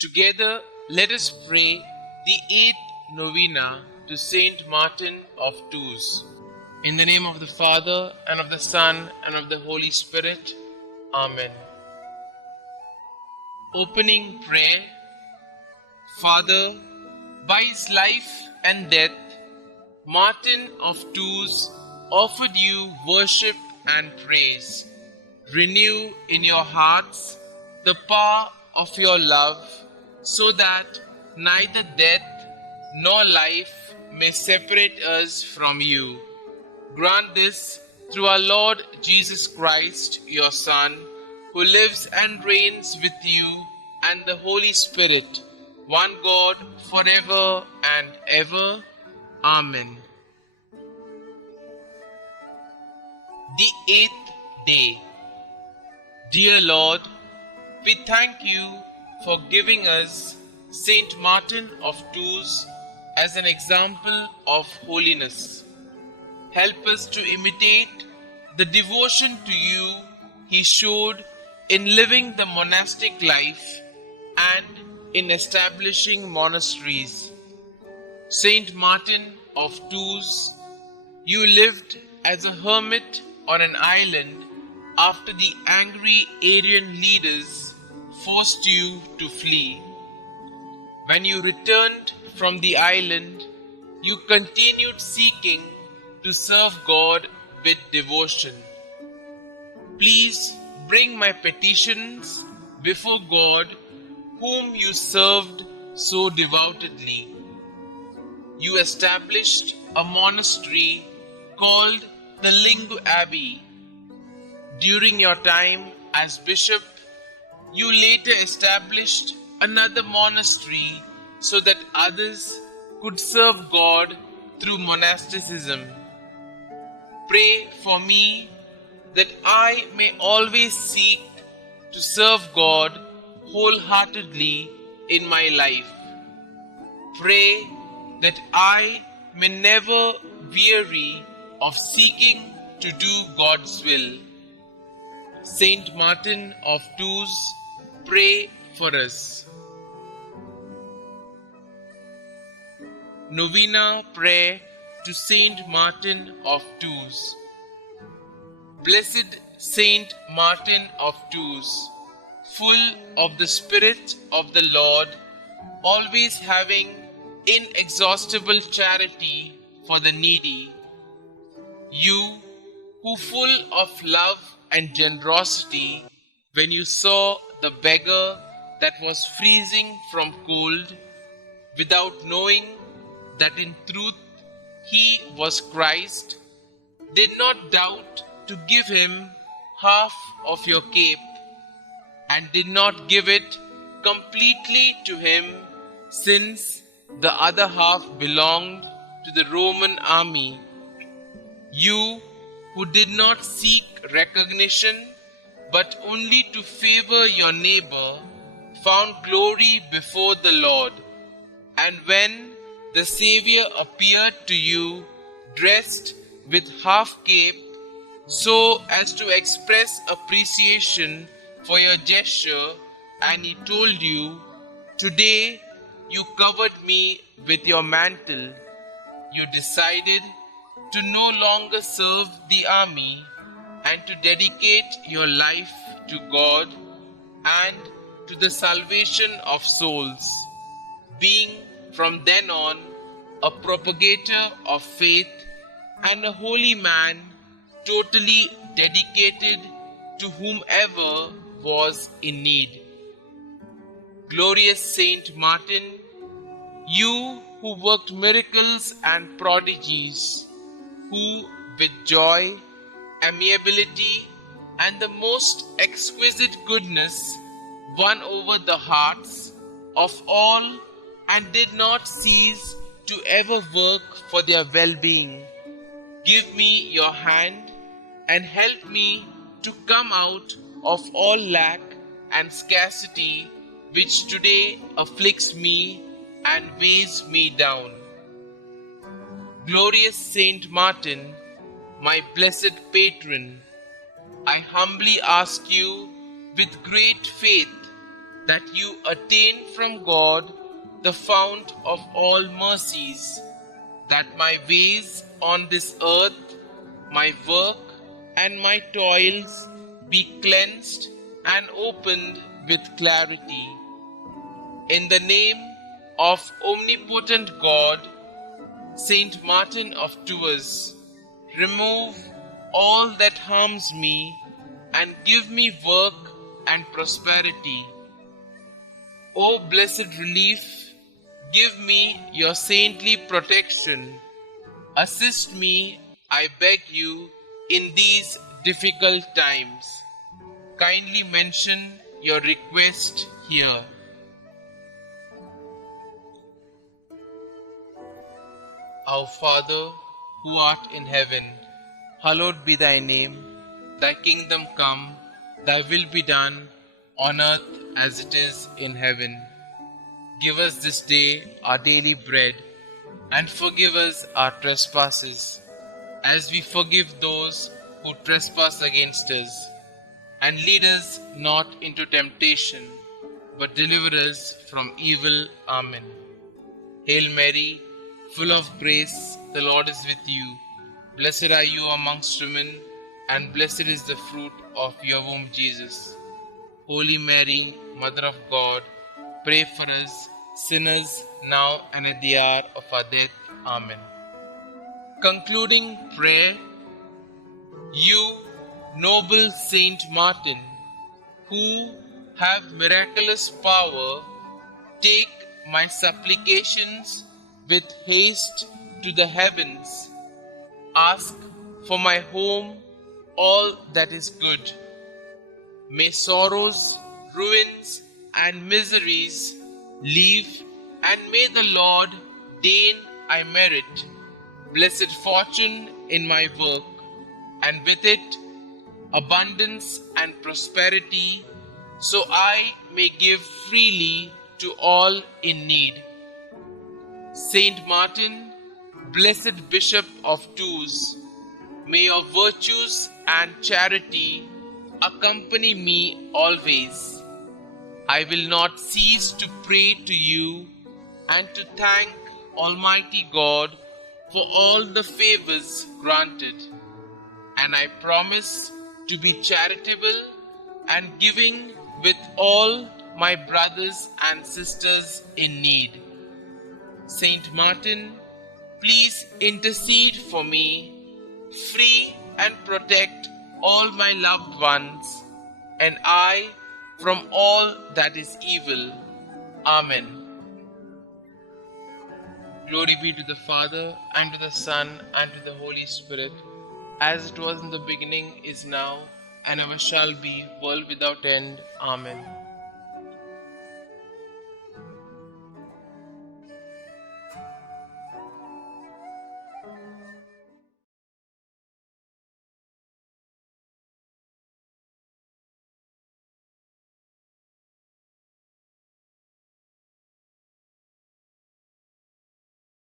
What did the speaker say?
Together, let us pray the 8th Novena to Saint Martin of Tours. In the name of the Father, and of the Son, and of the Holy Spirit. Amen. Opening prayer. Father, by his life and death, Martin of Tours offered you worship and praise. Renew in your hearts the power of your love, so that neither death nor life may separate us from you. Grant this through our Lord Jesus Christ, your Son, who lives and reigns with you and the Holy Spirit, one God, forever and ever. Amen. The 8th day. Dear Lord, we thank you for giving us Saint Martin of Tours as an example of holiness. Help us to imitate the devotion to you he showed in living the monastic life and in establishing monasteries. Saint Martin of Tours, you lived as a hermit on an island after the angry Arian leaders forced you to flee. When you returned from the island, you continued seeking to serve God with devotion. Please bring my petitions before God, whom you served so devoutedly. You established a monastery called the Lingu Abbey. During your time as bishop, you later established another monastery so that others could serve God through monasticism. Pray for me that I may always seek to serve God wholeheartedly in my life. Pray that I may never weary of seeking to do God's will. Saint Martin of Tours, pray for us. Novena prayer to Saint Martin of Tours. Blessed Saint Martin of Tours, full of the Spirit of the Lord, always having inexhaustible charity for the needy, you who full of love and generosity, when you saw the beggar that was freezing from cold, without knowing that in truth he was Christ, did not doubt to give him half of your cape, and did not give it completely to him, since the other half belonged to the Roman army. You who did not seek recognition, but only to favor your neighbor, found glory before the Lord. And when the Xavier appeared to you, dressed with half cape, so as to express appreciation for your gesture, and he told you, "Today you covered me with your mantle," you decided to no longer serve the army and to dedicate your life to God and to the salvation of souls, being from then on a propagator of faith and a holy man, totally dedicated to whomever was in need. Glorious Saint Martin, you who worked miracles and prodigies, who with joy, amiability, and the most exquisite goodness won over the hearts of all and did not cease to ever work for their well-being, give me your hand and help me to come out of all lack and scarcity which today afflicts me and weighs me down. Glorious Saint Martin, my blessed patron, I humbly ask you with great faith that you attain from God, the fount of all mercies, that my ways on this earth, my work and my toils be cleansed and opened with clarity. In the name of omnipotent God, Saint Martin of Tours, remove all that harms me and give me work and prosperity. O blessed relief, give me your saintly protection. Assist me, I beg you, in these difficult times. Kindly mention your request here. Our Father, who art in heaven, hallowed be thy name. Thy kingdom come, thy will be done, on earth as it is in heaven. Give us this day our daily bread, and forgive us our trespasses, as we forgive those who trespass against us. And lead us not into temptation, but deliver us from evil. Amen. Hail Mary, full of grace, the Lord is with you. Blessed are you amongst women, and blessed is the fruit of your womb, Jesus. Holy Mary, Mother of God, pray for us sinners now and at the hour of our death. Amen. Concluding prayer. You, noble Saint Martin, who have miraculous power, take my supplications with haste to the heavens. Ask for my home all that is good. May sorrows, ruins, and miseries leave, and may the Lord deign I merit blessed fortune in my work, and with it abundance and prosperity, so I may give freely to all in need. Saint Martin, blessed Bishop of Tours, may your virtues and charity accompany me always. I will not cease to pray to you and to thank Almighty God for all the favors granted, and I promise to be charitable and giving with all my brothers and sisters in need. Saint Martin, please intercede for me, free and protect all my loved ones, and I from all that is evil. Amen. Glory be to the Father, and to the Son, and to the Holy Spirit, as it was in the beginning, is now, and ever shall be, world without end. Amen.